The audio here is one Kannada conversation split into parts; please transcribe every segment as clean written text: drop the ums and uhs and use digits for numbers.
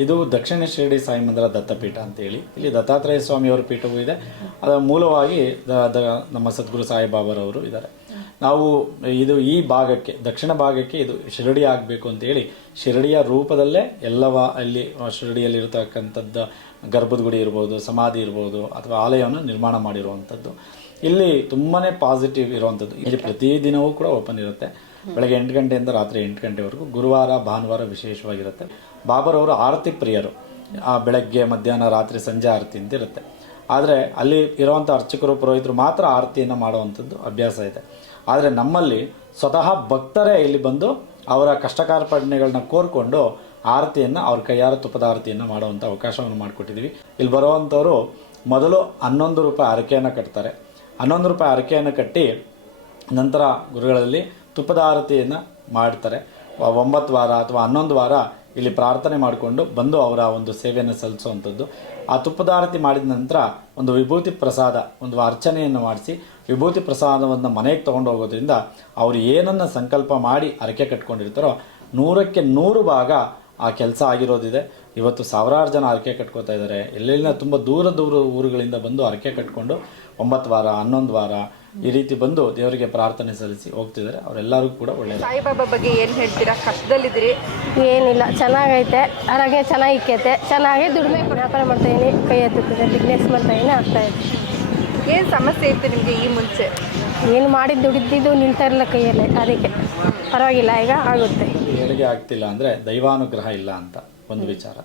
ಇದು ದಕ್ಷಿಣ ಶಿರಡಿ ಸಾಯಿ ಮಂದಿರ ದತ್ತಪೀಠ ಅಂತೇಳಿ ಇಲ್ಲಿ ದತ್ತಾತ್ರೇಯ ಸ್ವಾಮಿಯವರ ಪೀಠವೂ ಇದೆ. ಅದರ ಮೂಲವಾಗಿ ನಮ್ಮ ಸದ್ಗುರು ಸಾಯಿಬಾಬಾರವರು ಇದ್ದಾರೆ. ನಾವು ಈ ಭಾಗಕ್ಕೆ ದಕ್ಷಿಣ ಭಾಗಕ್ಕೆ ಇದು ಶಿರಡಿ ಆಗಬೇಕು ಅಂತೇಳಿ ಶಿರಡಿಯ ರೂಪದಲ್ಲೇ ಎಲ್ಲವ ಅಲ್ಲಿ ಶಿರಡಿಯಲ್ಲಿರತಕ್ಕಂಥದ್ದು ಗರ್ಭದ ಗುಡಿ ಇರ್ಬೋದು, ಸಮಾಧಿ ಇರ್ಬೋದು ಅಥವಾ ಆಲಯವನ್ನು ನಿರ್ಮಾಣ ಮಾಡಿರುವಂಥದ್ದು. ಇಲ್ಲಿ ತುಂಬಾ ಪಾಸಿಟಿವ್ ಇರುವಂಥದ್ದು. ಇಲ್ಲಿ ಪ್ರತಿದಿನವೂ ಕೂಡ ಓಪನ್ ಇರುತ್ತೆ. ಬೆಳಗ್ಗೆ 8 ಗಂಟೆಯಿಂದ ರಾತ್ರಿ 8 ಗಂಟೆವರೆಗೂ. ಗುರುವಾರ ಭಾನುವಾರ ವಿಶೇಷವಾಗಿರುತ್ತೆ. ಬಾಬರವರು ಆರತಿ ಪ್ರಿಯರು. ಬೆಳಗ್ಗೆ ಮಧ್ಯಾಹ್ನ ರಾತ್ರಿ ಸಂಜೆ ಆರತಿ ಅಂತ ಇರುತ್ತೆ. ಆದರೆ ಅಲ್ಲಿ ಇರುವಂಥ ಅರ್ಚಕರು ಪುರೋಹಿತರು ಮಾತ್ರ ಆರತಿಯನ್ನು ಮಾಡುವಂಥದ್ದು ಅಭ್ಯಾಸ ಇದೆ. ಆದರೆ ನಮ್ಮಲ್ಲಿ ಸ್ವತಃ ಭಕ್ತರೇ ಇಲ್ಲಿ ಬಂದು ಅವರ ಕಷ್ಟ ಕಾರ್ಪಣ್ಯಗಳನ್ನ ಕೋರ್ಕೊಂಡು ಆರತಿಯನ್ನು ಅವ್ರ ಕೈಯಾರ ತುಪ್ಪದ ಆರತಿಯನ್ನು ಮಾಡುವಂಥ ಅವಕಾಶವನ್ನು ಮಾಡಿಕೊಟ್ಟಿದ್ದೀವಿ. ಇಲ್ಲಿ ಬರುವಂಥವರು ಮೊದಲು 11 ರೂಪಾಯಿ ಹರಕೆಯನ್ನು ಕಟ್ತಾರೆ. 11 ರೂಪಾಯಿ ಹರಕೆಯನ್ನು ಕಟ್ಟಿ ನಂತರ ಗುರುಗಳಲ್ಲಿ ತುಪ್ಪದ ಆರತಿಯನ್ನು ಮಾಡ್ತಾರೆ. 9 ವಾರ ಅಥವಾ 11 ವಾರ ಇಲ್ಲಿ ಪ್ರಾರ್ಥನೆ ಮಾಡಿಕೊಂಡು ಬಂದು ಅವರ ಒಂದು ಸೇವೆಯನ್ನು ಸಲ್ಲಿಸುವಂಥದ್ದು. ಆ ತುಪ್ಪದ ಆರತಿ ಮಾಡಿದ ನಂತರ ಒಂದು ವಿಭೂತಿ ಪ್ರಸಾದ, ಒಂದು ಅರ್ಚನೆಯನ್ನು ಮಾಡಿಸಿ ವಿಭೂತಿ ಪ್ರಸಾದವನ್ನು ಮನೆಗೆ ತೊಗೊಂಡು ಹೋಗೋದ್ರಿಂದ ಅವರು ಏನನ್ನು ಸಂಕಲ್ಪ ಮಾಡಿ ಹರಕೆ ಕಟ್ಕೊಂಡಿರ್ತಾರೋ 100ಕ್ಕೆ 100 ಭಾಗ ಆ ಕೆಲಸ ಆಗಿರೋದಿದೆ. ಇವತ್ತು ಸಾವಿರಾರು ಜನ ಹರಕೆ ಕಟ್ಕೋತಾ ಇದ್ದಾರೆ. ಎಲ್ಲೆಲ್ಲ ತುಂಬ ದೂರ ಊರುಗಳಿಂದ ಬಂದು ಹರಕೆ ಕಟ್ಕೊಂಡು 9 ವಾರ 11 ವಾರ ಈ ರೀತಿ ಬಂದು ದೇವರಿಗೆ ಪ್ರಾರ್ಥನೆ ಸಲ್ಲಿಸಿ ಹೋಗ್ತಿದ್ದಾರೆ. ಅವರೆಲ್ಲರಿಗೂ ಕೂಡ ಒಳ್ಳೆಯದು. ಸಾಯಿಬಾಬಾ ಬಗ್ಗೆ ಏನು ಹೇಳ್ತೀರಾ? ಕಷ್ಟದಲ್ಲಿದ್ದೀರಿ? ಏನಿಲ್ಲ, ಚೆನ್ನಾಗೈತೆ, ಆರೋಗ್ಯ ಚೆನ್ನಾಗಿಕ್ಕೈತೆ, ಚೆನ್ನಾಗಿ ದುಡಿಮೆ ವ್ಯಾಪಾರ ಮಾಡ್ತಾಯಿದ್ದೀನಿ, ಕೈ ಎತ್ತುತ್ತಿದೆ, ಬಿಸ್ನೆಸ್ ಮಾಡ್ತಾಯಿದ್ದೀನಿ, ಆಗ್ತಾಯಿದೆ. ಏನು ಸಮಸ್ಯೆ ಇತ್ತು ನಿಮಗೆ ಈ ಮುಂಚೆ? ಏನು ಮಾಡಿ ದುಡಿದಿದ್ದು ನಿಲ್ತಾ ಇರಲಿಲ್ಲ ಕೈಯಲ್ಲೇ, ಅದಕ್ಕೆ ಪರವಾಗಿಲ್ಲ, ಈಗ ಆಗುತ್ತೆ. ಏಳಿಗೆ ಆಗ್ತಿಲ್ಲ ಅಂದರೆ ದೈವಾನುಗ್ರಹ ಇಲ್ಲ ಅಂತ ಒಂದು ವಿಚಾರ.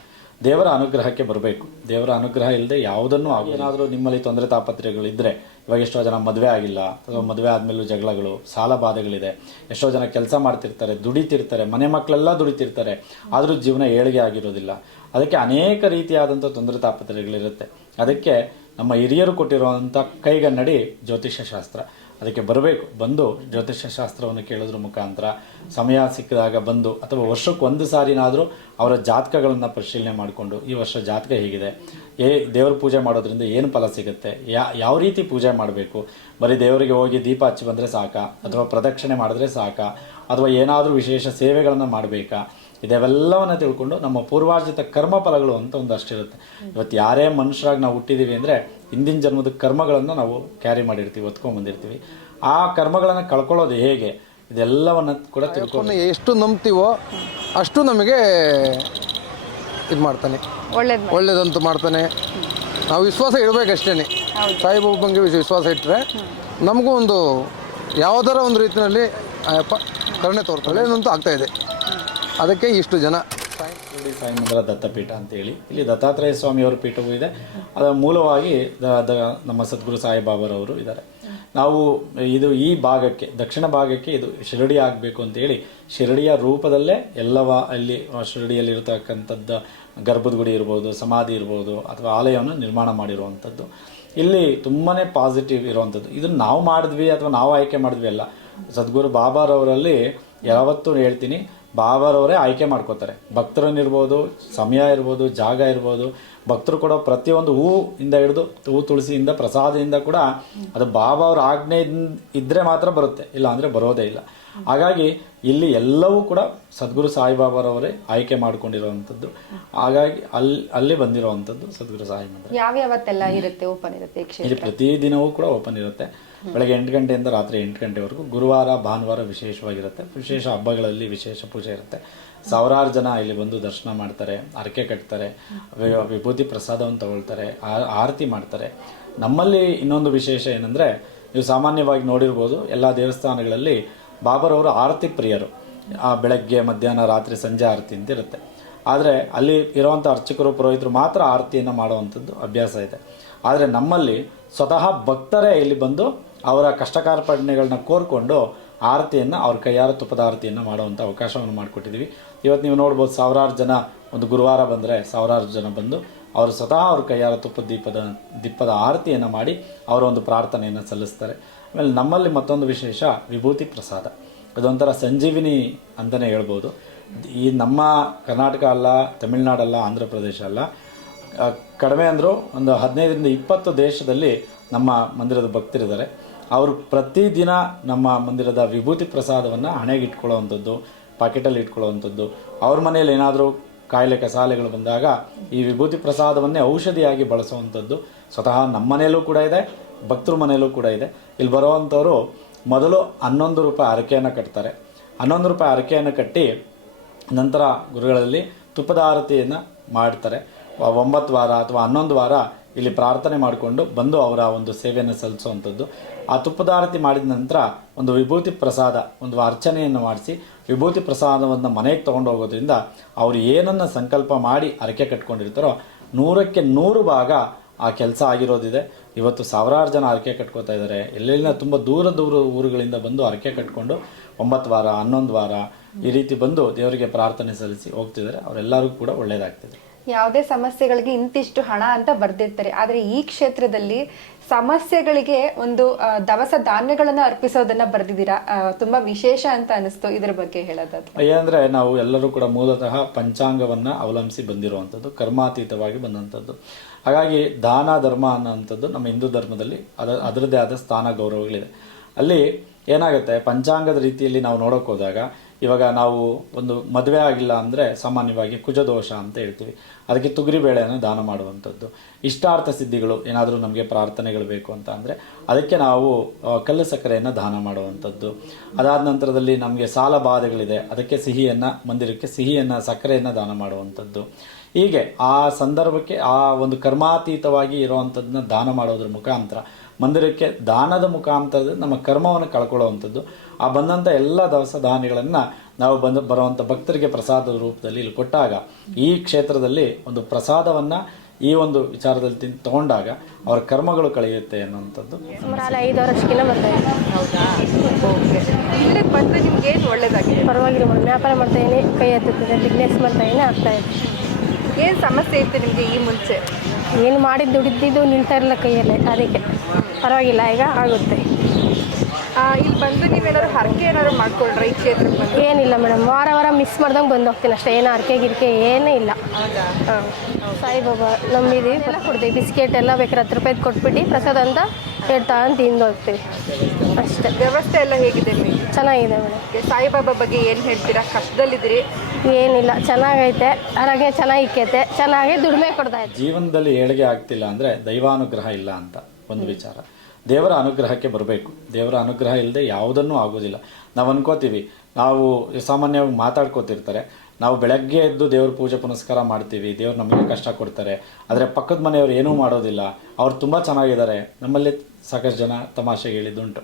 ದೇವರ ಅನುಗ್ರಹಕ್ಕೆ ಬರಬೇಕು. ದೇವರ ಅನುಗ್ರಹ ಇಲ್ಲದೆ ಯಾವುದನ್ನು ಏನಾದರೂ ನಿಮ್ಮಲ್ಲಿ ತೊಂದರೆ ತಾಪತ್ರೆಗಳಿದ್ದರೆ, ಇವಾಗ ಎಷ್ಟೋ ಜನ ಮದುವೆ ಆಗಿಲ್ಲ ಅಥವಾ ಮದುವೆ ಆದಮೇಲೂ ಜಗಳಗಳು, ಸಾಲ ಬಾಧೆಗಳಿದೆ. ಎಷ್ಟೋ ಜನ ಕೆಲಸ ಮಾಡ್ತಿರ್ತಾರೆ, ದುಡಿತಿರ್ತಾರೆ, ಮನೆ ಮಕ್ಕಳೆಲ್ಲ ದುಡಿತಿರ್ತಾರೆ, ಆದರೂ ಜೀವನ ಏಳಿಗೆ ಆಗಿರೋದಿಲ್ಲ. ಅದಕ್ಕೆ ಅನೇಕ ರೀತಿಯಾದಂಥ ತೊಂದರೆ ತಾಪತ್ರೆಗಳಿರುತ್ತೆ. ಅದಕ್ಕೆ ನಮ್ಮ ಹಿರಿಯರು ಕೊಟ್ಟಿರುವಂಥ ಕೈಗನ್ನಡಿ ಜ್ಯೋತಿಷ್ಯ ಶಾಸ್ತ್ರ. ಅದಕ್ಕೆ ಬರಬೇಕು. ಬಂದು ಜ್ಯೋತಿಷ್ಯ ಶಾಸ್ತ್ರವನ್ನು ಕೇಳೋದ್ರ ಮುಖಾಂತರ ಸಮಯ ಸಿಕ್ಕಿದಾಗ ಬಂದು ಅಥವಾ ವರ್ಷಕ್ಕೆ 1 ಸಾರಿನಾದರೂ ಅವರ ಜಾತಕಗಳನ್ನು ಪರಿಶೀಲನೆ ಮಾಡಿಕೊಂಡು ಈ ವರ್ಷ ಜಾತಕ ಹೇಗಿದೆ, ದೇವ್ರ ಪೂಜೆ ಮಾಡೋದ್ರಿಂದ ಏನು ಫಲ ಸಿಗುತ್ತೆ, ಯಾವ ರೀತಿ ಪೂಜೆ ಮಾಡಬೇಕು, ಬರೀ ದೇವರಿಗೆ ಹೋಗಿ ದೀಪ ಹಚ್ಚಿ ಬಂದರೆ ಸಾಕಾ ಅಥವಾ ಪ್ರದಕ್ಷಿಣೆ ಮಾಡಿದ್ರೆ ಸಾಕಾ ಅಥವಾ ಏನಾದರೂ ವಿಶೇಷ ಸೇವೆಗಳನ್ನು ಮಾಡಬೇಕಾ, ಇದೆಲ್ಲವನ್ನು ತಿಳ್ಕೊಂಡು ನಮ್ಮ ಪೂರ್ವಾರ್ಜಿತ ಕರ್ಮ ಫಲಗಳು ಅಂತ ಒಂದಷ್ಟಿರುತ್ತೆ. ಇವತ್ತು ಯಾರೇ ಮನುಷ್ಯರಾಗಿ ನಾವು ಹುಟ್ಟಿದ್ದೀವಿ ಅಂದರೆ ಹಿಂದಿನ ಜನ್ಮದ ಕರ್ಮಗಳನ್ನು ನಾವು ಕ್ಯಾರಿ ಮಾಡಿರ್ತೀವಿ, ಹೊತ್ಕೊಂಡ್ಬಂದಿರ್ತೀವಿ. ಆ ಕರ್ಮಗಳನ್ನು ಕಳ್ಕೊಳ್ಳೋದು ಹೇಗೆ, ಇದೆಲ್ಲವನ್ನು ಕೂಡ ತಿಳ್ಕೊಂಡು ಎಷ್ಟು ನಂಬ್ತೀವೋ ಅಷ್ಟು ನಮಗೆ ಇದು ಮಾಡ್ತಾನೆ, ಒಳ್ಳೇದಂತೂ ಮಾಡ್ತಾನೆ. ನಾವು ವಿಶ್ವಾಸ ಇಡಬೇಕಷ್ಟೇ. ಸಾಯಿಬಾಬಂಗೆ ವಿಶ್ವಾಸ ಇಟ್ಟರೆ ನಮಗೂ ಒಂದು ಯಾವುದರ ಒಂದು ರೀತಿಯಲ್ಲಿ ಕರುಣೆ ತೋರ್ತಾಳೆ ಅನ್ನೋಂತೂ ಆಗ್ತಾಯಿದೆ. ಅದಕ್ಕೆ ಇಷ್ಟು ಜನ. ಶಿರಡಿ ಸಾಯಿ ಮಂದಿರ ದತ್ತಪೀಠ ಅಂತೇಳಿ ಇಲ್ಲಿ ದತ್ತಾತ್ರೇಯ ಸ್ವಾಮಿಯವರ ಪೀಠವೂ ಇದೆ. ಅದರ ಮೂಲವಾಗಿ ನಮ್ಮ ಸದ್ಗುರು ಸಾಯಿಬಾಬಾರವರು ಇದ್ದಾರೆ. ನಾವು ಈ ಭಾಗಕ್ಕೆ ದಕ್ಷಿಣ ಭಾಗಕ್ಕೆ ಇದು ಶಿರಡಿ ಆಗಬೇಕು ಅಂತೇಳಿ ಶಿರಡಿಯ ರೂಪದಲ್ಲೇ ಎಲ್ಲವ ಅಲ್ಲಿ ಶಿರಡಿಯಲ್ಲಿರತಕ್ಕಂಥದ್ದು ಗರ್ಭದ ಗುಡಿ ಇರ್ಬೋದು, ಸಮಾಧಿ ಇರ್ಬೋದು ಅಥವಾ ಆಲಯವನ್ನು ನಿರ್ಮಾಣ ಮಾಡಿರುವಂಥದ್ದು. ಇಲ್ಲಿ ತುಂಬಾ ಪಾಸಿಟಿವ್ ಇರುವಂಥದ್ದು. ಇದನ್ನು ನಾವು ಮಾಡಿದ್ವಿ ಅಥವಾ ನಾವು ಆಯ್ಕೆ ಮಾಡಿದ್ವಿ ಅಲ್ಲ. ಸದ್ಗುರು ಬಾಬಾರವರಲ್ಲಿ ಯಾವತ್ತೂ ಹೇಳ್ತೀನಿ, ಬಾಬಾರವರೇ ಆಯ್ಕೆ ಮಾಡ್ಕೋತಾರೆ. ಭಕ್ತರನ್ನಿರ್ಬೋದು, ಸಮಯ ಇರ್ಬೋದು, ಜಾಗ ಇರ್ಬೋದು, ಭಕ್ತರು ಕೊಡೋ ಪ್ರತಿಯೊಂದು ಹೂವಿಂದ ಹಿಡಿದು ತುಳಸಿಯಿಂದ ಪ್ರಸಾದದಿಂದ ಕೂಡ ಅದು ಬಾಬಾ ಅವ್ರ ಆಜ್ಞೆ ಇದ್ದರೆ ಮಾತ್ರ ಬರುತ್ತೆ, ಇಲ್ಲ ಅಂದರೆ ಬರೋದೇ ಇಲ್ಲ. ಹಾಗಾಗಿ ಇಲ್ಲಿ ಎಲ್ಲವೂ ಕೂಡ ಸದ್ಗುರು ಸಾಯಿಬಾಬಾರವರೇ ಆಯ್ಕೆ ಮಾಡ್ಕೊಂಡಿರುವಂಥದ್ದು. ಹಾಗಾಗಿ ಅಲ್ಲಿ ಬಂದಿರುವಂಥದ್ದು ಸದ್ಗುರು ಸಾಯಿ ಮಂದಿರ. ಯಾವ್ಯಾವತ್ತೆಲ್ಲ ಇರುತ್ತೆ, ಓಪನ್ ಇರುತ್ತೆ? ಇಲ್ಲಿ ಪ್ರತಿದಿನವೂ ಕೂಡ ಓಪನ್ ಇರುತ್ತೆ. ಬೆಳಗ್ಗೆ 8 ಗಂಟೆಯಿಂದ ರಾತ್ರಿ 8 ಗಂಟೆವರೆಗೂ. ಗುರುವಾರ ಭಾನುವಾರ ವಿಶೇಷವಾಗಿರುತ್ತೆ. ವಿಶೇಷ ಹಬ್ಬಗಳಲ್ಲಿ ವಿಶೇಷ ಪೂಜೆ ಇರುತ್ತೆ. ಸಾವಿರಾರು ಜನ ಇಲ್ಲಿ ಬಂದು ದರ್ಶನ ಮಾಡ್ತಾರೆ, ಹರಕೆ ಕಟ್ತಾರೆ, ವಿಭೂತಿ ಪ್ರಸಾದವನ್ನು ತಗೊಳ್ತಾರೆ, ಆರತಿ ಮಾಡ್ತಾರೆ. ನಮ್ಮಲ್ಲಿ ಇನ್ನೊಂದು ವಿಶೇಷ ಏನಂದರೆ, ನೀವು ಸಾಮಾನ್ಯವಾಗಿ ನೋಡಿರ್ಬೋದು, ಎಲ್ಲ ದೇವಸ್ಥಾನಗಳಲ್ಲಿ ಬಾಬರವರು ಆರತಿ ಪ್ರಿಯರು. ಬೆಳಗ್ಗೆ ಮಧ್ಯಾಹ್ನ ರಾತ್ರಿ ಸಂಜೆ ಆರತಿ ಅಂತ ಇರುತ್ತೆ. ಆದರೆ ಅಲ್ಲಿ ಇರುವಂಥ ಅರ್ಚಕರು ಪುರೋಹಿತರು ಮಾತ್ರ ಆರತಿಯನ್ನು ಮಾಡುವಂಥದ್ದು ಅಭ್ಯಾಸ ಇದೆ. ಆದರೆ ನಮ್ಮಲ್ಲಿ ಸ್ವತಃ ಭಕ್ತರೇ ಇಲ್ಲಿ ಬಂದು ಅವರ ಕಷ್ಟ ಕಾರ್ಪಣ್ಯಗಳನ್ನ ಕೋರ್ಕೊಂಡು ಆರತಿಯನ್ನು ಅವ್ರ ಕೈಯಾರ ತುಪ್ಪದ ಆರತಿಯನ್ನು ಮಾಡುವಂಥ ಅವಕಾಶವನ್ನು ಮಾಡಿಕೊಟ್ಟಿದ್ದೀವಿ. ಇವತ್ತು ನೀವು ನೋಡ್ಬೋದು, ಸಾವಿರಾರು ಜನ ಒಂದು ಗುರುವಾರ ಬಂದರೆ ಸಾವಿರಾರು ಜನ ಬಂದು ಅವರು ಸ್ವತಃ ಅವ್ರ ಕೈಯಾರ ದೀಪದ ಆರತಿಯನ್ನು ಮಾಡಿ ಅವರ ಒಂದು ಪ್ರಾರ್ಥನೆಯನ್ನು ಸಲ್ಲಿಸ್ತಾರೆ. ಆಮೇಲೆ ನಮ್ಮಲ್ಲಿ ಮತ್ತೊಂದು ವಿಶೇಷ ವಿಭೂತಿ ಪ್ರಸಾದ. ಅದೊಂಥರ ಸಂಜೀವಿನಿ ಅಂತಲೇ ಹೇಳ್ಬೋದು. ಈ ನಮ್ಮ ಕರ್ನಾಟಕ ಅಲ್ಲ, ತಮಿಳುನಾಡಲ್ಲ, ಆಂಧ್ರ ಪ್ರದೇಶ ಅಲ್ಲ, ಕಡಿಮೆ ಅಂದರೂ ಒಂದು 15ರಿಂದ 20 ದೇಶದಲ್ಲಿ ನಮ್ಮ ಮಂದಿರದ ಭಕ್ತರಿದ್ದಾರೆ. ಅವರು ಪ್ರತಿದಿನ ನಮ್ಮ ಮಂದಿರದ ವಿಭೂತಿ ಪ್ರಸಾದವನ್ನು ಹಣೆಗೆ ಇಟ್ಕೊಳ್ಳೋವಂಥದ್ದು, ಪಾಕೆಟಲ್ಲಿ ಇಟ್ಕೊಳ್ಳೋವಂಥದ್ದು, ಅವ್ರ ಮನೇಲಿ ಏನಾದರೂ ಕಾಯಿಲೆ ಕಸಾಲೆಗಳು ಬಂದಾಗ ಈ ವಿಭೂತಿ ಪ್ರಸಾದವನ್ನೇ ಔಷಧಿಯಾಗಿ ಬಳಸುವಂಥದ್ದು ಸ್ವತಃ ನಮ್ಮ ಮನೆಯಲ್ಲೂ ಕೂಡ ಇದೆ, ಭಕ್ತರ ಮನೆಯಲ್ಲೂ ಕೂಡ ಇದೆ. ಇಲ್ಲಿ ಬರುವಂಥವರು ಮೊದಲು 11 ರೂಪಾಯಿ ಹರಕೆಯನ್ನು ಕಟ್ತಾರೆ. 11 ರೂಪಾಯಿ ಹರಕೆಯನ್ನು ಕಟ್ಟಿ ನಂತರ ಗುರುಗಳಲ್ಲಿ ತುಪ್ಪದ ಆರತಿಯನ್ನು ಮಾಡ್ತಾರೆ. 9 ವಾರ ಅಥವಾ 11 ವಾರ ಇಲ್ಲಿ ಪ್ರಾರ್ಥನೆ ಮಾಡಿಕೊಂಡು ಬಂದು ಅವರ ಒಂದು ಸೇವೆಯನ್ನು ಸಲ್ಲಿಸುವಂಥದ್ದು. ಆ ತುಪ್ಪದ ಆರತಿ ಮಾಡಿದ ನಂತರ ಒಂದು ವಿಭೂತಿ ಪ್ರಸಾದ, ಒಂದು ಅರ್ಚನೆಯನ್ನು ಮಾಡಿಸಿ ವಿಭೂತಿ ಪ್ರಸಾದವನ್ನು ಮನೆಗೆ ತೊಗೊಂಡು ಹೋಗೋದ್ರಿಂದ ಅವರು ಏನನ್ನು ಸಂಕಲ್ಪ ಮಾಡಿ ಹರಕೆ ಕಟ್ಕೊಂಡಿರ್ತಾರೋ 100ಕ್ಕೆ 100 ಭಾಗ ಆ ಕೆಲಸ ಆಗಿರೋದಿದೆ. ಇವತ್ತು ಸಾವಿರಾರು ಜನ ಹರಕೆ ಕಟ್ಕೋತಾ ಇದ್ದಾರೆ. ಎಲ್ಲೆಲ್ಲಿನ ತುಂಬ ದೂರ ಊರುಗಳಿಂದ ಬಂದು ಹರಕೆ ಕಟ್ಕೊಂಡು 9 ವಾರ 11 ವಾರ ಈ ರೀತಿ ಬಂದು ದೇವರಿಗೆ ಪ್ರಾರ್ಥನೆ ಸಲ್ಲಿಸಿ ಹೋಗ್ತಿದ್ದಾರೆ. ಅವರೆಲ್ಲರಿಗೂ ಕೂಡ ಒಳ್ಳೆಯದಾಗ್ತಿದೆ. ಯಾವುದೇ ಸಮಸ್ಯೆಗಳಿಗೆ ಇಂತಿಷ್ಟು ಹಣ ಅಂತ ಬರ್ದಿರ್ತಾರೆ, ಆದರೆ ಈ ಕ್ಷೇತ್ರದಲ್ಲಿ ಸಮಸ್ಯೆಗಳಿಗೆ ಒಂದು ದವಸ ಧಾನ್ಯಗಳನ್ನ ಅರ್ಪಿಸೋದನ್ನ ಬರ್ದಿದ್ದೀರಾ. ತುಂಬಾ ವಿಶೇಷ ಅಂತ ಅನಿಸ್ತು. ಇದ್ರ ಬಗ್ಗೆ ಹೇಳೋದಾದ್ರೆ ಏನಂದ್ರೆ ನಾವು ಎಲ್ಲರೂ ಕೂಡ ಮೂಲತಃ ಪಂಚಾಂಗವನ್ನ ಅವಲಂಬಿಸಿ ಬಂದಿರುವಂಥದ್ದು, ಕರ್ಮಾತೀತವಾಗಿ ಬಂದಂಥದ್ದು. ಹಾಗಾಗಿ ದಾನ ಧರ್ಮ ಅನ್ನೋಂಥದ್ದು ನಮ್ಮ ಹಿಂದೂ ಧರ್ಮದಲ್ಲಿ ಅದರದ್ದೇ ಆದ ಸ್ಥಾನ ಗೌರವಗಳಿದೆ. ಅಲ್ಲಿ ಏನಾಗುತ್ತೆ, ಪಂಚಾಂಗದ ರೀತಿಯಲ್ಲಿ ನಾವು ನೋಡೋಕೆ ಹೋದಾಗ ಇವಾಗ ನಾವು ಒಂದು ಮದುವೆ ಆಗಿಲ್ಲ ಅಂದರೆ ಸಾಮಾನ್ಯವಾಗಿ ಕುಜದೋಷ ಅಂತ ಹೇಳ್ತೀವಿ. ಅದಕ್ಕೆ ತೊಗರಿಬೇಳೆಯನ್ನು ದಾನ ಮಾಡುವಂಥದ್ದು. ಇಷ್ಟಾರ್ಥ ಸಿದ್ಧಿಗಳು ಏನಾದರೂ ನಮಗೆ ಪ್ರಾರ್ಥನೆಗಳು ಬೇಕು ಅಂತ ಅಂದರೆ ಅದಕ್ಕೆ ನಾವು ಕಲ್ಲು ಸಕ್ಕರೆಯನ್ನು ದಾನ ಮಾಡುವಂಥದ್ದು. ಅದಾದ ನಂತರದಲ್ಲಿ ನಮಗೆ ಸಾಲ ಬಾಧೆಗಳಿದೆ, ಅದಕ್ಕೆ ಸಿಹಿಯನ್ನು, ಮಂದಿರಕ್ಕೆ ಸಿಹಿಯನ್ನು, ಸಕ್ಕರೆಯನ್ನು ದಾನ ಮಾಡುವಂಥದ್ದು. ಹೀಗೆ ಆ ಸಂದರ್ಭಕ್ಕೆ ಆ ಒಂದು ಕರ್ಮಾತೀತವಾಗಿ ಇರುವಂಥದ್ದನ್ನ ದಾನ ಮಾಡೋದ್ರ ಮುಖಾಂತರ, ಮಂದಿರಕ್ಕೆ ದಾನದ ಮುಖಾಂತರ ನಮ್ಮ ಕರ್ಮವನ್ನು ಕಳ್ಕೊಳ್ಳುವಂಥದ್ದು. ಆ ಬಂದಂಥ ಎಲ್ಲ ದವಸ ಧಾನ್ಯಗಳನ್ನು ನಾವು ಬರುವಂಥ ಭಕ್ತರಿಗೆ ಪ್ರಸಾದದ ರೂಪದಲ್ಲಿ ಇಲ್ಲಿ ಕೊಟ್ಟಾಗ ಈ ಕ್ಷೇತ್ರದಲ್ಲಿ ಒಂದು ಪ್ರಸಾದವನ್ನು ಈ ಒಂದು ವಿಚಾರದಲ್ಲಿ ತಗೊಂಡಾಗ ಅವರ ಕರ್ಮಗಳು ಕಳೆಯುತ್ತೆ ಅನ್ನುವಂಥದ್ದು. ಸುಮಾರು 5 ವರ್ಷಕ್ಕಿಂತ ಬರ್ತಾ ಇದೆ. ಹೌದಾ? ಓಕೆ. ಇಲ್ಲಿಗೆ ಬಂದು ನಿಮ್ಗೆ ಏನು ಒಳ್ಳೇದಾಗಿದೆ? ಪರವಾಗಿಲ್ಲ ಮೇಡಮ್, ವ್ಯಾಪಾರ ಮಾಡ್ತಾ ಇದೀನಿ, ಕೈ ಎತ್ತುತ್ತದೆ, ಬಿಸ್ನೆಸ್ ಮಾಡ್ತಾ ಇದೀನಿ, ಆಗ್ತಾ ಇದೆ. ಏನು ಸಮಸ್ಯೆ ಇತ್ತು ನಿಮಗೆ ಈ ಮುಂಚೆ? ಏನು ಮಾಡಿದ್ದು ದುಡಿದಿದ್ದು ನಿಲ್ತಾ ಇರಲಿಲ್ಲ ಕೈಯಲ್ಲೇ, ಅದಕ್ಕೆ ಪರವಾಗಿಲ್ಲ, ಈಗ ಆಗುತ್ತೆ. ಇಲ್ಲಿ ಬಂದು ನೀವೇನಾದ್ರು ಹರಕೆ ಏನಾದ್ರು ಮಾಡ್ಕೊಳ್ರ ಈ ಕ್ಷೇತ್ರಕ್ಕೆ ಬಂದು? ಏನಿಲ್ಲ ಮೇಡಮ್, ವಾರ ಮಿಸ್ ಮಾಡ್ದಂಗೆ ಬಂದು ಹೋಗ್ತೀನಿ ಅಷ್ಟೇ. ಏನು ಅರ್ಕೆ ಗಿರ್ಕೆ ಏನೂ ಇಲ್ಲ. ಹೌದಾ? ಹಾಂ, ಸಾಯಿಬಾಬಾ ನಂಬಿದ್ವಿ, ಎಲ್ಲ ಕೊಡ್ತೀವಿ. ಬಿಸ್ಕೆಟ್ ಎಲ್ಲ ಬೇಕಾದ್ರೆ 10 ರೂಪಾಯಿದು ಕೊಟ್ಬಿಟ್ಟು ಪ್ರಸಾದ ಅಂತ ಹೇಳ್ತಾ ಅಂತ ತಿಂದು ಹೋಗ್ತೀವಿ ಅಷ್ಟೇ. ವ್ಯವಸ್ಥೆ ಎಲ್ಲ ಹೇಗಿದೆ ನಿಮಗೆ? ಚೆನ್ನಾಗಿದೆ ಮೇಡಮ್. ಸಾಯಿಬಾಬಾ ಬಗ್ಗೆ ಏನು ಹೇಳ್ತೀರಾ? ಕಷ್ಟದಲ್ಲಿದ್ದೀರಿ? ಏನಿಲ್ಲ, ಚೆನ್ನಾಗೈತೆ, ಆರೋಗ್ಯ ಚೆನ್ನಾಗಿಕ್ಕೈತೆ, ಚೆನ್ನಾಗಿ ದುಡಿಮೆ ಕೊಡ್ತಾ ಇತ್ತು. ಜೀವನದಲ್ಲಿ ಏಳಿಗೆ ಆಗ್ತಿಲ್ಲ ಅಂದರೆ ದೈವಾನುಗ್ರಹ ಇಲ್ಲ ಅಂತ ಒಂದು ವಿಚಾರ. ದೇವರ ಅನುಗ್ರಹಕ್ಕೆ ಬರಬೇಕು. ದೇವರ ಅನುಗ್ರಹ ಇಲ್ಲದೆ ಯಾವುದನ್ನೂ ಆಗೋದಿಲ್ಲ. ನಾವು ಅನ್ಕೋತೀವಿ, ನಾವು ಸಾಮಾನ್ಯವಾಗಿ ಮಾತಾಡ್ಕೋತಿರ್ತಾರೆ, ನಾವು ಬೆಳಗ್ಗೆ ಎದ್ದು ದೇವ್ರ ಪೂಜೆ ಪುನಸ್ಕಾರ ಮಾಡ್ತೀವಿ, ದೇವ್ರು ನಮಗೆ ಕಷ್ಟ ಕೊಡ್ತಾರೆ, ಆದರೆ ಪಕ್ಕದ ಮನೆಯವರು ಏನೂ ಮಾಡೋದಿಲ್ಲ, ಅವ್ರು ತುಂಬ ಚೆನ್ನಾಗಿದ್ದಾರೆ, ನಮ್ಮಲ್ಲಿ ಸಾಕಷ್ಟು ಜನ ತಮಾಷೆಗೆ ಹೇಳಿದ್ದುಂಟು.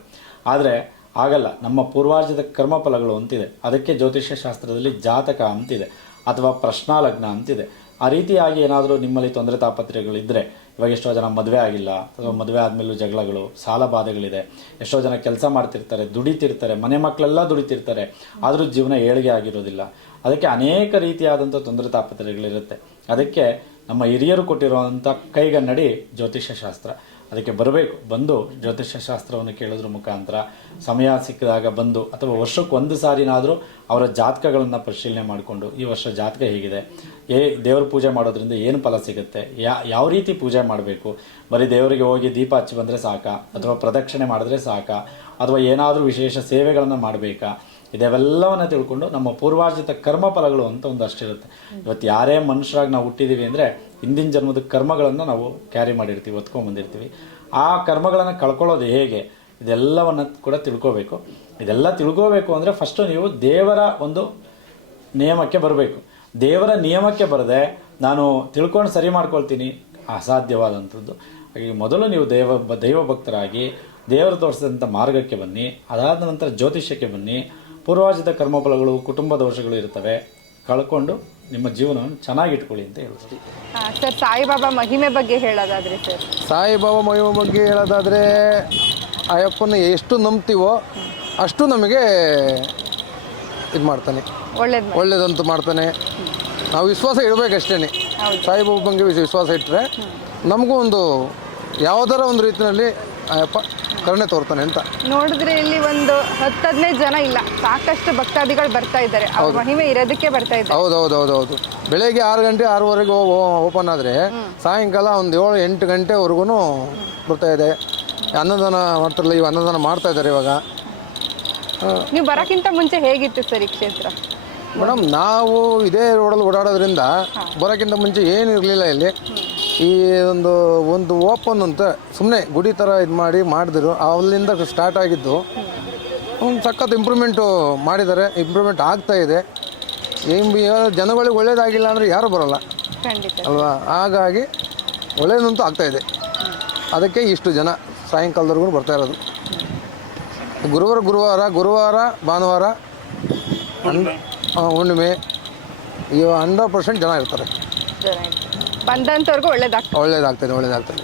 ಆದರೆ ಆಗಲ್ಲ. ನಮ್ಮ ಪೂರ್ವಾರ್ಜಿತ ಕರ್ಮಫಲಗಳು ಅಂತಿದೆ. ಅದಕ್ಕೆ ಜ್ಯೋತಿಷ್ಯ ಶಾಸ್ತ್ರದಲ್ಲಿ ಜಾತಕ ಅಂತಿದೆ, ಅಥವಾ ಪ್ರಶ್ನಾಲಗ್ನ ಅಂತಿದೆ. ಆ ರೀತಿಯಾಗಿ ಏನಾದರೂ ನಿಮ್ಮಲ್ಲಿ ತೊಂದರೆ ತಾಪತ್ರೆಗಳಿದ್ದರೆ, ಇವಾಗ ಎಷ್ಟೋ ಜನ ಮದುವೆ ಆಗಿಲ್ಲ, ಅಥವಾ ಮದುವೆ ಆದಮೇಲೂ ಜಗಳಗಳು, ಸಾಲ ಬಾಧೆಗಳಿದೆ, ಎಷ್ಟೋ ಜನ ಕೆಲಸ ಮಾಡ್ತಿರ್ತಾರೆ, ದುಡಿತಿರ್ತಾರೆ, ಮನೆ ಮಕ್ಕಳೆಲ್ಲ ದುಡಿತಿರ್ತಾರೆ, ಆದರೂ ಜೀವನ ಏಳಿಗೆ ಆಗಿರೋದಿಲ್ಲ. ಅದಕ್ಕೆ ಅನೇಕ ರೀತಿಯಾದಂಥ ತೊಂದರೆ ತಾಪತ್ರೆಗಳಿರುತ್ತೆ. ಅದಕ್ಕೆ ನಮ್ಮ ಹಿರಿಯರು ಕೊಟ್ಟಿರುವಂಥ ಕೈಗನ್ನಡಿ ಜ್ಯೋತಿಷ್ಯ ಶಾಸ್ತ್ರ. ಅದಕ್ಕೆ ಬರಬೇಕು, ಬಂದು ಜ್ಯೋತಿಷ್ಯ ಶಾಸ್ತ್ರವನ್ನು ಕೇಳೋದ್ರ ಮುಖಾಂತರ ಸಮಯ ಸಿಕ್ಕಿದಾಗ ಬಂದು, ಅಥವಾ ವರ್ಷಕ್ಕೆ 1 ಸಾರಿನಾದರೂ ಅವರ ಜಾತಕಗಳನ್ನು ಪರಿಶೀಲನೆ ಮಾಡಿಕೊಂಡು ಈ ವರ್ಷ ಜಾತಕ ಹೇಗಿದೆ, ದೇವ್ರ ಪೂಜೆ ಮಾಡೋದ್ರಿಂದ ಏನು ಫಲ ಸಿಗುತ್ತೆ, ಯಾವ ರೀತಿ ಪೂಜೆ ಮಾಡಬೇಕು, ಬರೀ ದೇವರಿಗೆ ಹೋಗಿ ದೀಪ ಹಚ್ಚಿ ಬಂದರೆ ಸಾಕಾ, ಅಥವಾ ಪ್ರದಕ್ಷಿಣೆ ಮಾಡಿದ್ರೆ ಸಾಕಾ, ಅಥವಾ ಏನಾದರೂ ವಿಶೇಷ ಸೇವೆಗಳನ್ನು ಮಾಡಬೇಕಾ, ಇದೆಲ್ಲವನ್ನು ತಿಳ್ಕೊಂಡು ನಮ್ಮ ಪೂರ್ವಾರ್ಜಿತ ಕರ್ಮ ಫಲಗಳು ಅಂತ ಒಂದಷ್ಟಿರುತ್ತೆ. ಇವತ್ತು ಯಾರೇ ಮನುಷ್ಯರಾಗಿ ನಾವು ಹುಟ್ಟಿದ್ದೀವಿ ಅಂದರೆ ಹಿಂದಿನ ಜನ್ಮದ ಕರ್ಮಗಳನ್ನು ನಾವು ಕ್ಯಾರಿ ಮಾಡಿರ್ತೀವಿ, ಹೊತ್ಕೊಂಡ್ಬಂದಿರ್ತೀವಿ. ಆ ಕರ್ಮಗಳನ್ನು ಕಳ್ಕೊಳ್ಳೋದು ಹೇಗೆ, ಇದೆಲ್ಲವನ್ನು ಕೂಡ ತಿಳ್ಕೋಬೇಕು. ಇದೆಲ್ಲ ತಿಳ್ಕೋಬೇಕು ಅಂದರೆ ಫಸ್ಟು ನೀವು ದೇವರ ಒಂದು ನಿಯಮಕ್ಕೆ ಬರಬೇಕು. ದೇವರ ನಿಯಮಕ್ಕೆ ಬರದೆ ನಾನು ತಿಳ್ಕೊಂಡು ಸರಿ ಮಾಡ್ಕೊಳ್ತೀನಿ, ಅಸಾಧ್ಯವಾದಂಥದ್ದು. ಹಾಗಾಗಿ ಮೊದಲು ನೀವು ದೈವ ಭಕ್ತರಾಗಿ ದೇವರು ತೋರಿಸಿದಂಥ ಮಾರ್ಗಕ್ಕೆ ಬನ್ನಿ. ಅದಾದ ನಂತರ ಜ್ಯೋತಿಷ್ಯಕ್ಕೆ ಬನ್ನಿ. ಪೂರ್ವಾರ್ಜಿತ ಕರ್ಮಫಲಗಳು, ಕುಟುಂಬ ದೋಷಗಳು ಇರ್ತವೆ, ಕಳ್ಕೊಂಡು ನಿಮ್ಮ ಜೀವನವನ್ನು ಚೆನ್ನಾಗಿಟ್ಕೊಳ್ಳಿ ಅಂತ ಹೇಳ್ತೀವಿ. ಸರ್, ಸಾಯಿಬಾಬಾ ಮಹಿಮೆ ಬಗ್ಗೆ ಹೇಳೋದಾದ್ರೆ ಸರ್? ಸಾಯಿಬಾಬಾ ಮಹಿಮೆ ಬಗ್ಗೆ ಹೇಳೋದಾದರೆ, ಅಯ್ಯಪ್ಪನ ಎಷ್ಟು ನಂಬ್ತೀವೋ ಅಷ್ಟು ನಮಗೆ ಇದು ಮಾಡ್ತಾನೆ, ಒಳ್ಳೇದಂತೂ ಮಾಡ್ತಾನೆ. ನಾವು ವಿಶ್ವಾಸ ಇಡಬೇಕಷ್ಟೇ. ಸಾಯಿಬಾಬಾ ಬಗ್ಗೆ ವಿಶ್ವಾಸ ಇಟ್ಟರೆ ನಮಗೂ ಒಂದು ಯಾವುದರ ಒಂದು ರೀತಿಯಲ್ಲಿ ಅಯ್ಯಪ್ಪ ಕರುಣೆ ತೋರ್ತಾನೆ ಅಂತ. ನೋಡಿದ್ರೆ ಇಲ್ಲಿ ಒಂದು 10-15 ಜನ ಇಲ್ಲ, ಸಾಕಷ್ಟು ಭಕ್ತಾದಿಗಳು ಬರ್ತಾ ಇದ್ದಾರೆ. ಅವ್ರ ಮಹಿಮೆ ಇರೋದಕ್ಕೆ ಬರ್ತಾ ಇದ್ದಾರೆ. ಹೌದು. ಬೆಳಗ್ಗೆ 6 ಗಂಟೆ 6:30 ಓಪನ್ ಆದರೆ ಸಾಯಂಕಾಲ ಒಂದು 7-8 ಗಂಟೆವರೆಗೂ ಬರ್ತಾ ಇದೆ. ಅನ್ನದಾನ ಮಾಡ್ತಾರಲ್ಲ, ಇವು ಅನ್ನದಾನ ಮಾಡ್ತಾ ಇದ್ದಾರೆ ಇವಾಗ. ನೀವು ಬರೋಕ್ಕಿಂತ ಮುಂಚೆ ಹೇಗಿತ್ತು ಸರ್ ಈ ಕ್ಷೇತ್ರ? ಮೇಡಮ್ ನಾವು ಇದೇ ರೋಡಲ್ಲಿ ಓಡಾಡೋದ್ರಿಂದ ಬರೋಕ್ಕಿಂತ ಮುಂಚೆ ಏನು ಇರಲಿಲ್ಲ ಇಲ್ಲಿ. ಈ ಒಂದು ಓಪನ್ ಅಂತ ಸುಮ್ಮನೆ ಗುಡಿ ಥರ ಇದು ಮಾಡಿದ್ರು, ಅಲ್ಲಿಂದ ಸ್ಟಾರ್ಟ್ ಆಗಿದ್ದು ಒಂದು ಸಖತ್ ಇಂಪ್ರೂವ್ಮೆಂಟು ಮಾಡಿದ್ದಾರೆ. ಇಂಪ್ರೂವ್ಮೆಂಟ್ ಆಗ್ತಾ ಇದೆ. ಜನಗಳಿಗೆ ಒಳ್ಳೇದಾಗಿಲ್ಲ ಅಂದರೆ ಯಾರೂ ಬರೋಲ್ಲ ಖಂಡಿತ. ಅಲ್ವಾ? ಹಾಗಾಗಿ ಒಳ್ಳೇದಂತೂ ಆಗ್ತಾ ಇದೆ. ಅದಕ್ಕೆ ಇಷ್ಟು ಜನ ಸಾಯಂಕಾಲದವರೆಗೂ ಬರ್ತಾ ಇರೋದು. ಗುರುವಾರ ಭಾನುವಾರ ಹುಣ್ಣಿಮೆ 100% ಜನ ಇರ್ತಾರೆ. ಬಂದಂಥವ್ರಿಗೂ ಒಳ್ಳೇದಾಗ್ತದೆ. ಒಳ್ಳೇದಾಗ್ತದೆ.